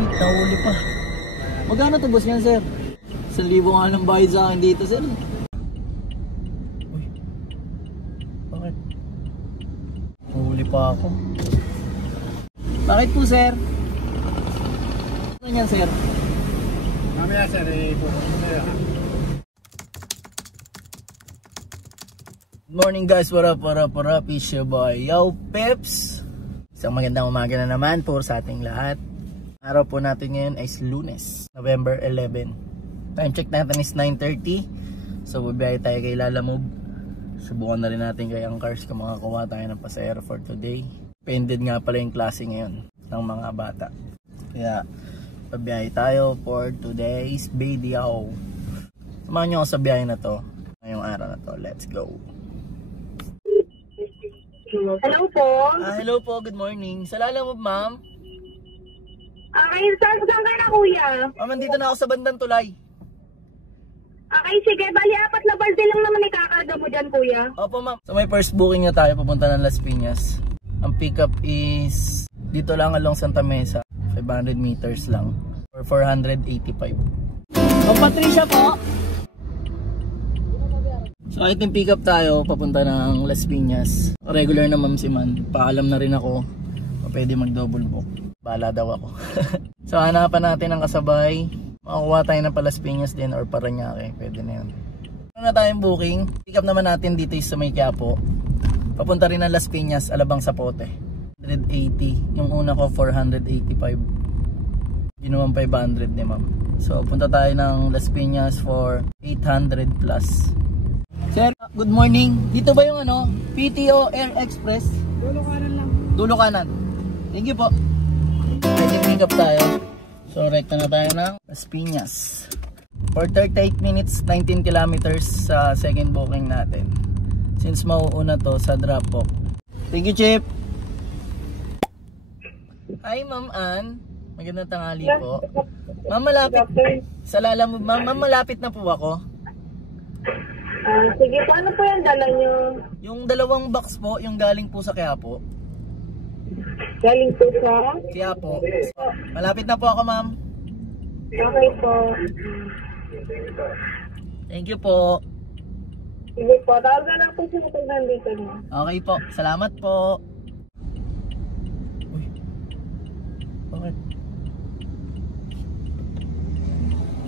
Wait, nahuli pa. Magkano to boss yan, sir? 1,000 nga lang bayad sa akin dito, sir. Uy. Bakit? Nahuli pa ako. Bakit po, sir? Ano yan, sir? Mamaya, sir, Good morning guys, what up, it's your boy, Yo Peps. Isang magandang umaga na naman po sa ating lahat. Araw po natin ngayon ay Lunes, November 11. Time check natin is 9:30. So babiyahe tayo kay Lalamove. Subukan na rin natin kay Angkars kung makakuha tayo ng pasahero for today. Pended nga pala yung klase ngayon ng mga bata. Kaya babiyahe tayo for today's video. Samahan nyo ako sa biyahe na to ngayong araw na to. Let's go. Hello po. Hello po, good morning. Sa Lalamove, ma'am. Okay, saan ka na kuya? Ma'am, nandito na ako sa bandang tulay. Okay, sige. Bali, 4 na balde lang naman ikakarga mo dyan, kuya. Opo, ma'am. So may first booking na tayo papunta ng Las Piñas. Ang pickup is dito lang along Santa Mesa. 500 meters lang. For 485. O, Patricia po. So ito yung pick up tayo papunta ng Las Piñas. Regular na ma'am si Man. Paalam na rin ako. O pwede mag double book. Bahala daw ako. So hanapan natin ang kasabay. Makakuha tayo ng Las Piñas din or Parañaque. Pwede na yun. Ano na tayong booking? Pick up naman natin dito sa May Quiapo. Papunta rin ng Las Piñas, Alabang Zapote. 180. Yung una ko 485. Ginawang 500 ni ma'am. So punta tayo ng Las Piñas for 800 plus. Sir, good morning. Dito ba yung PTO Air Express? Dulo kanan lang. Dulo kanan. Thank you po. Pwede pick up tayo. So rekta na tayo ng Las Piñas. For 38 minutes, 19 kilometers sa second booking natin. Since mauuna to sa drop off. Thank you, Chip. Hi, Ma'am Ann. Magandang tanghali po. Ma'am, malapit. Sa Lalamove, ma'am, malapit na po ako. Sige po, ano po yung dala nyo? Yung dalawang box po, yung galing po sa Quiapo. Galing po sa? Quiapo. So, malapit na po ako, ma'am. Okay po. Thank you po. Sige po, tawag na lang po siya pag nandito niya. Okay po, salamat po. Uy, bakit?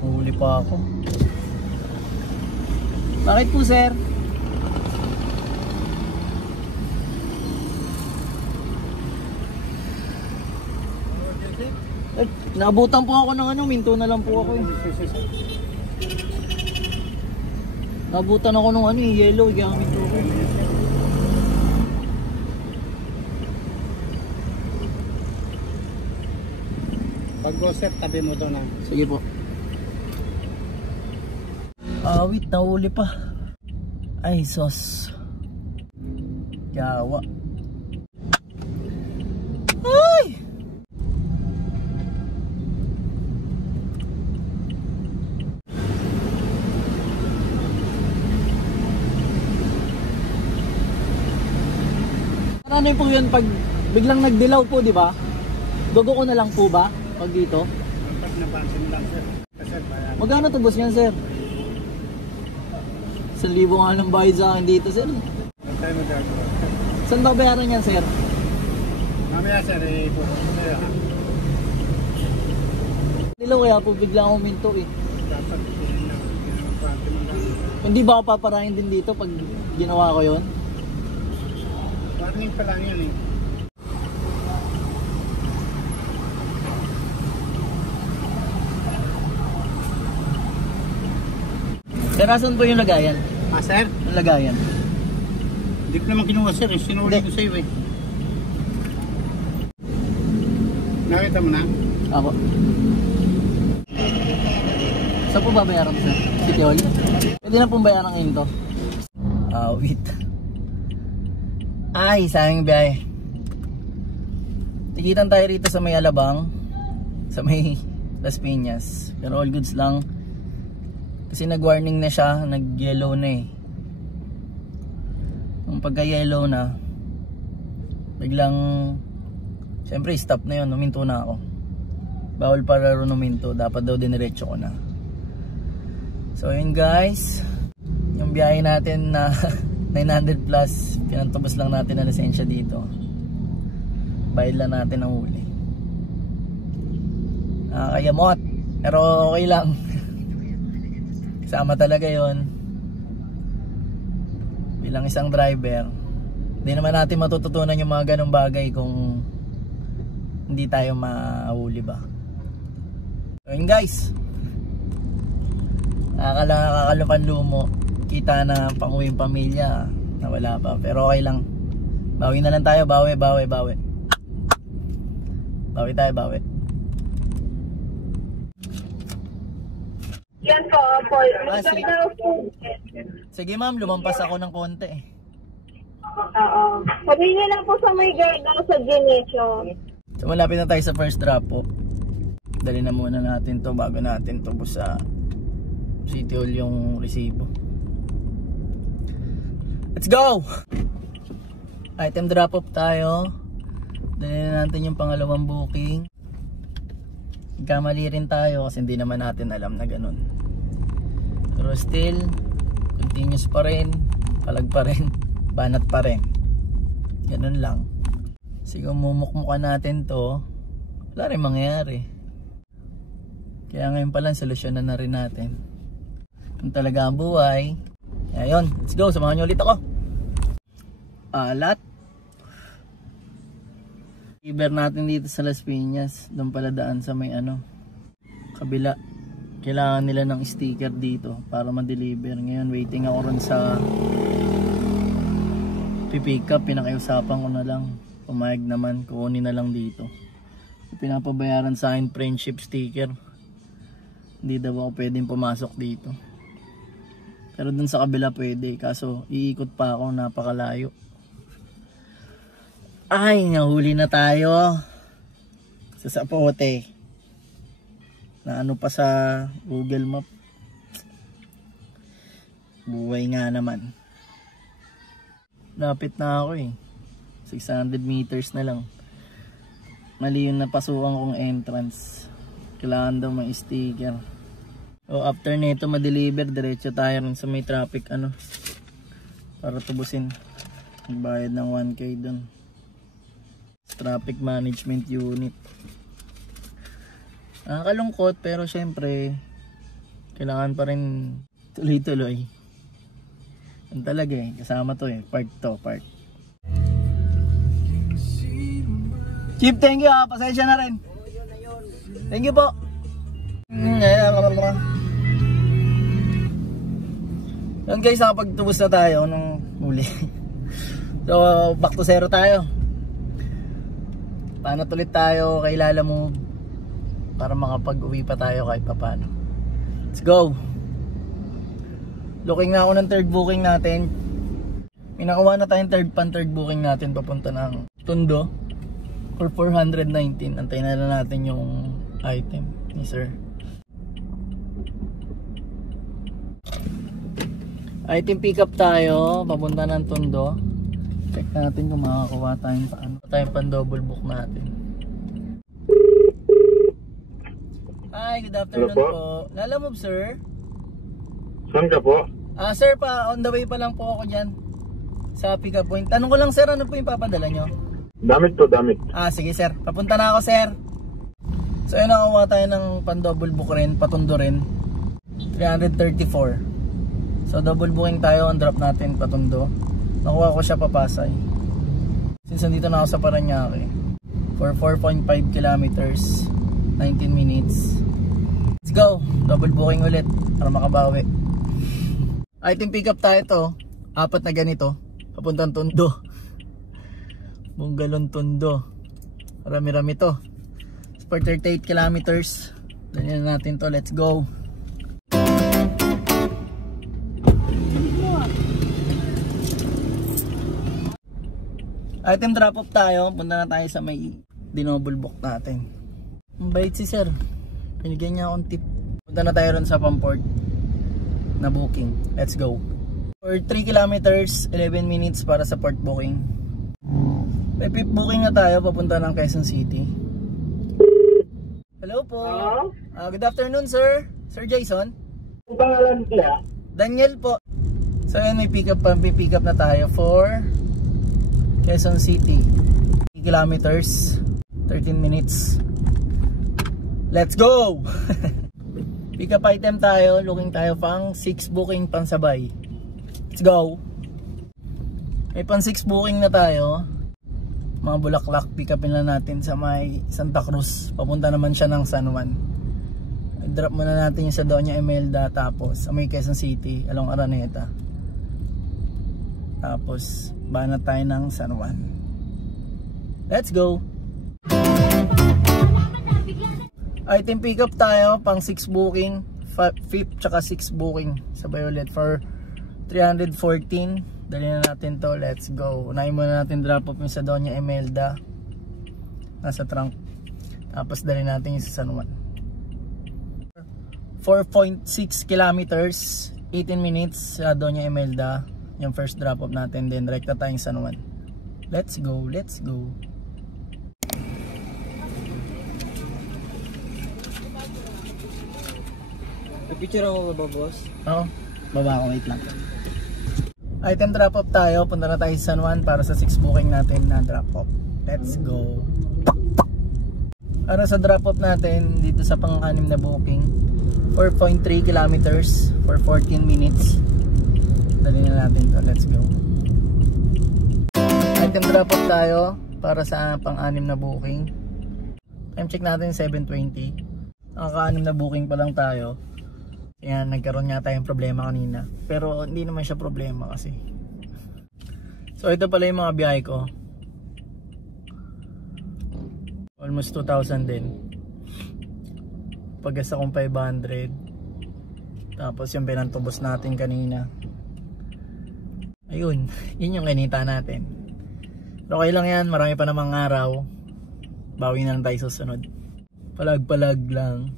Huli pa ako. Bakit po, sir? Naabutan po ako ng minto na lang po ako. Naabutan ako ng yellow, gamit ko ako. Pag go sir, tabi mo to na. Sige po. Wait, nahuli pa. Ay, sos. Yawa. Ay! Ano po yun pag biglang nagdilaw po, di ba? Dugo ko na lang po ba pag dito? Pag napansin lang sir. Kasi bayan. Magkano to boss yan, sir? 1,000 nga lang bayad sa akin dito, sir. Ang tayo magagawa. Saan ba bayaran yan, sir? Mamaya sir, Dilaw kaya po biglang ako minto eh. dapat Hindi ba ako paparahin din dito pag ginawa ko yon? warning pa lang yun eh. Sir, asan po yung lagayan? Sir? Yung lagayan? Hindi ko naman kinuha sir, sinuli ko sa'yo eh. Nakita mo na? Ako. Saan po babayaran, sir? City Hall? Pwede na pong bayaran ngayon to. Wait. Ay, sayang biyahe. Tikitan tayo rito sa may Alabang. Sa may Las Piñas. Pero all goods lang. Kasi nag-warning na siya, nag-yellow na eh. Nung pagka-yellow na, biglang, syempre stop na yun, huminto na ako. bawal para runuminto, dapat daw diniretso ko na. So yun guys, yung biyahe natin na 900 plus, pinantubos lang natin na lisensya dito, bayad lang natin ang huli. Nakakayamot, pero okay lang. Kasama talaga yon bilang isang driver. Hindi naman natin matututunan yung mga ganong bagay kung hindi tayo mahuli ba. So yun guys, nakakalupan lumo, kita na pang-uwi yung pamilya na wala pa, pero okay lang, bawi na lang tayo, bawi tayo. Yan po, Paul. Sige ma'am, lumampas ako ng konti. Oo. Sabihin niyo lang po sa may guard sa Genesio. So malapit na tayo sa first drop po. Dali na muna natin to bago natin tubos sa City Hall yung resibo. Let's go! Item drop off tayo. Dali na natin yung pangalawang booking. Kamali rin tayo kasi hindi naman natin alam na ganun. Pero still, continuous pa rin, palag pa rin, banat pa rin. Ganun lang. Siguro mumukmukan natin to, wala rin mangyayari. Kaya ngayon pa lang solusyonan na rin natin. Kung talaga ang buhay. Ayun, let's go, samahan nyo ulit ako. Alat. Iber natin dito sa Las Piñas. Doon pala daan sa may kabila. Kailangan nila ng sticker dito para ma-deliver. Ngayon waiting ako ron sa pipick up. Pinakiusapan ko na lang. Pumayag naman, kukunin na lang dito. Pinapabayaran sa akin friendship sticker. Hindi daw ako pwedeng pumasok dito. Pero dun sa kabila pwede. Kaso iikot pa ako, napakalayo. Ay, nahuli na tayo sa Zapote na pa sa Google Map. Buhay nga naman. Lapit na ako 600 meters na lang. Mali yung napasukan kong entrance. Kailangan daw may sticker. O after nito ma-deliver, diretso tayo rin sa may traffic para tubusin. Magbayad ng 1K dun. Traffic Management Unit. Nakakalungkot pero syempre kailangan pa rin tuloy-tuloy. Yan talaga kasama to part to. Chief, thank you pasensya na rin. Thank you po. Yan guys, nakapagtubos na tayo nung huli. So back to zero tayo. Paano tulit tayo kay Lala Move para makapag-uwi pa tayo kahit papano. Let's go. Looking na ako ng third booking natin. May nakuha na tayong third booking natin papunta ng Tondo for 419. Antayin na lang natin yung item ni sir. Item pick up tayo papunta ng Tondo. Check natin kung makakuha tayong pan double book natin. Hi, good afternoon po. Lala Move sir. Saan ka po? Sir, on the way pa lang po ako dyan sa pick up point. Tanong ko lang sir, ano po yung papadala nyo? Damit po, damit. Sige sir, papunta na ako sir. So ayun, nakakuha tayo ng pan double book rin, patundo rin. 334. So double booking tayo, on drop natin patundo. Nakuha ko siya papasay. Since nandito na ako sa Paranaque for 4.5 kilometers, 19 minutes. Let's go, double booking ulit para makabawi. Item pick up tayo to, 4 na ganito, papuntang Tondo. Bungalon Tondo. Rami-rami to. For 38 kilometers. Ganyan natin to, let's go. Item drop off tayo, punta na tayo sa may dinouble book natin. Ang bait si sir, binigyan niya akong tip. Punta na tayo ron sa Pamport na booking, let's go. For 3 kilometers, 11 minutes para sa port booking. May pip booking na tayo, papunta ng Quezon City. Hello po. Hello? Good afternoon, sir. Sir Jason. Ang pangalan kaya? Daniel po. So ayun, may pick up na tayo for Quezon City. 3 kilometers, 13 minutes. Let's go! Pick up item tayo, looking tayo pang 6 booking pansabay. Let's go! May pang 6 booking na tayo. Mga Bulaklak, pick upin lang natin sa may Santa Cruz. Papunta naman siya ng San Juan. Drop muna natin yung sa Doña Imelda, tapos sa may Quezon City along Araneta, tapos banat tayo ng San Juan. Let's go. Item pick up tayo pang 6 booking, 5th tsaka 6 booking sabay ulit for 314. Dali na natin to, let's go. Unahin muna natin drop off yung sa Doña Imelda, nasa trunk, tapos dali natin yung sa San Juan. 4.6 kilometers, 18 minutes sa Doña Imelda, yung first drop off natin, then direkta tayong San Juan. Let's go, let's go. Picture ako ba, boss? Oo, baba ako, wait lang. Item drop off tayo, punta na tayo sa San Juan para sa 6 booking natin na drop off. Let's go. Para sa drop off natin dito sa pang-6 na booking, 4.3 kilometers for 14 minutes. Dali na natin to, let's go. Item drop off tayo para sa pang-6 na booking. Time check natin 7:20. Nakaka-6 na booking pa lang tayo. Kaya nagkaroon nga tayong problema kanina, pero hindi naman siya problema kasi. So ito pala yung mga biyahe ko. Almost 2,000 din. Paggas akong 500. Tapos yung pinantubos natin kanina. Ayun, yun yung kinita natin. Pero okay lang yan, marami pa namang araw. Bawi na lang tayo susunod. Palag-palag lang.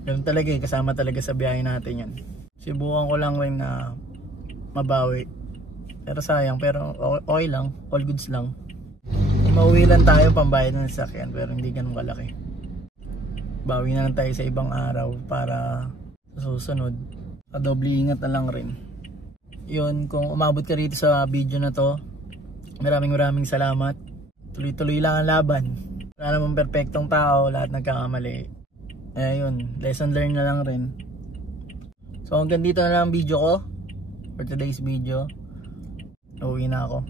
Ganun talaga eh, kasama talaga sa biyahe natin yan. Subukan ko lang rin na mabawi. Pero sayang, pero okay lang, all goods lang. Mauwi lang tayo pambayad ng sasakyan, pero hindi ganun kalaki. Bawi na lang tayo sa ibang araw para sa susunod. Doble ingat na lang rin. Yun, kung umabot ka rito sa video na to, maraming salamat. Tuloy-tuloy lang ang laban. Wala namang perfectong tao, lahat nagkakamali. Ayun, lesson learned na lang rin. So hanggang dito na lang ang video ko for today's video. Uwi na ako.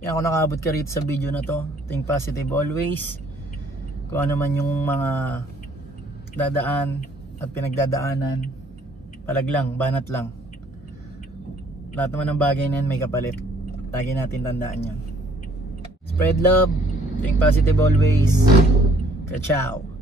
Kaya kung nakabot ka rito sa video na to, think positive always. Kung ano man yung mga dadaan at pinagdadaanan, palag lang, banat lang. Lahat naman ng bagay na yan may kapalit. Lagi natin tandaan yan. Spread love, think positive always. Ka-ciao.